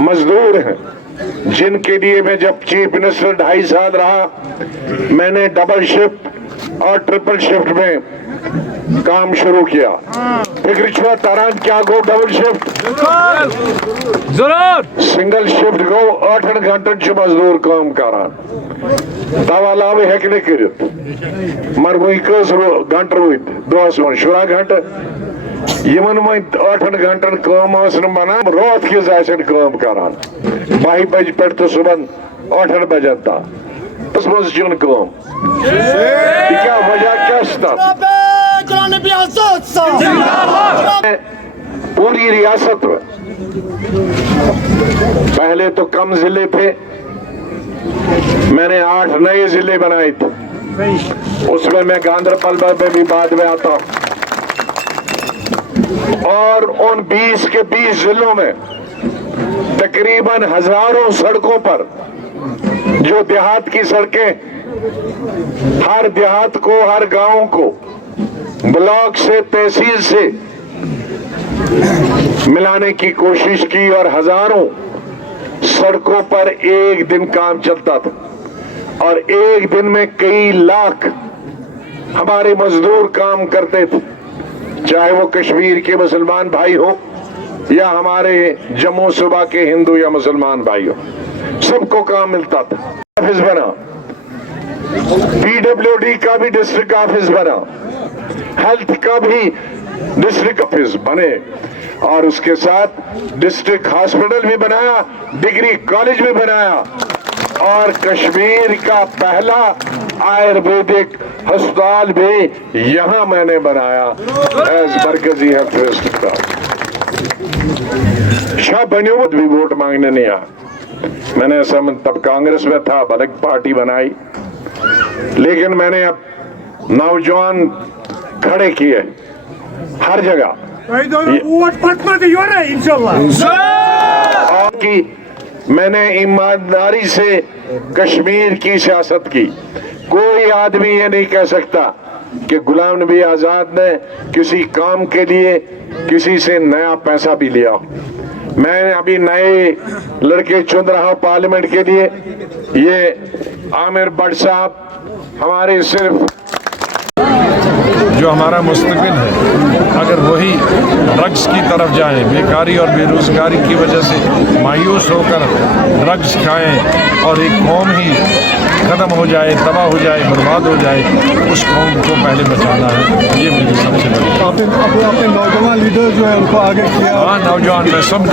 مزدور ہیں جن کے لیے میں جب چیف منسٹر 2.5 سال رہا، میں نے ڈبل شفٹ اور ٹرپل شفٹ میں کام شروع کیا. فکر چھوا تاران کیا گو ڈبل شفٹ ضرور سنگل شفٹ گو 8 گھنٹن چھ مزدور کام کران. توا علاوہ ہیکہ نہ کرت مرگوئی کس گھنٹہ روت دہس من 16 گھنٹہ یمن وۄنۍ 8 گھنٹن کٲم ٲس نہٕ بنان رات کِس آسن کٲم کران 12 بجہِ پٮ۪ٹھ تہٕ صبحن 8 بجن تام تس منٛز چھنہٕ کٲم. یہ کیا وجہ کیا چھِ تتھ؟ پوری ریاست میں پہلے تو کم ضلع تھے، میں نے 8 نئے ضلع بنائے تھے، اس میں گاندربل میں بھی بعد میں آتا ہوں. اور ان 20 کے 20 ضلعوں میں تقریباً ہزاروں سڑکوں پر جو دیہات کی سڑکیں ہر دیہات کو ہر گاؤں کو بلاک سے تحصیل سے ملانے کی کوشش کی اور ہزاروں سڑکوں پر ایک دن کام چلتا تھا اور ایک دن میں کئی لاکھ ہمارے مزدور کام کرتے تھے، چاہے وہ کشمیر کے مسلمان بھائی ہو یا ہمارے جموں صوبہ کے ہندو یا مسلمان بھائی ہو، سب کو کام ملتا تھا. آفس بنا، PWD کا بھی ڈسٹرکٹ آفس بنا، ہیلتھ کا بھی ڈسٹرکٹ آفس بنے اور اس کے ساتھ ڈسٹرکٹ ہاسپٹل بھی بنایا، ڈگری کالج بھی بنایا اور کشمیر کا پہلا آیورویدک ہسپتال بھی یہاں میں نے بنایا ایز مرکزی ہیلتھ کا. شاہ بنیوت بھی ووٹ مانگنے نہیں آیا، میں نے تب کانگریس میں تھا، الگ پارٹی بنائی، لیکن میں نے اب نوجوان کھڑے کیے ہر جگہ اور کی میں نے ایمانداری سے کشمیر کی سیاست کی. کوئی آدمی یہ نہیں کہہ سکتا کہ غلام نبی آزاد نے کسی کام کے لیے کسی سے نیا پیسہ بھی لیا. میں ابھی نئے لڑکے چن رہا ہوں پارلیمنٹ کے لیے، یہ عامر بٹ صاحب ہمارے صرف جو ہمارا مستقبل ہے اگر وہی ڈرگس کی طرف جائیں، بیکاری اور بے روزگاری کی وجہ سے مایوس ہو کر ڈرگس کھائیں اور ایک قوم ہی ختم ہو جائے، تباہ ہو جائے، برباد ہو جائے، اس قوم کو پہلے بچانا ہے. یہ میری سب سے بڑی اپنے نوجوان لیڈر جو ہے ان کو آگے کیا. ہاں نوجوان میں سب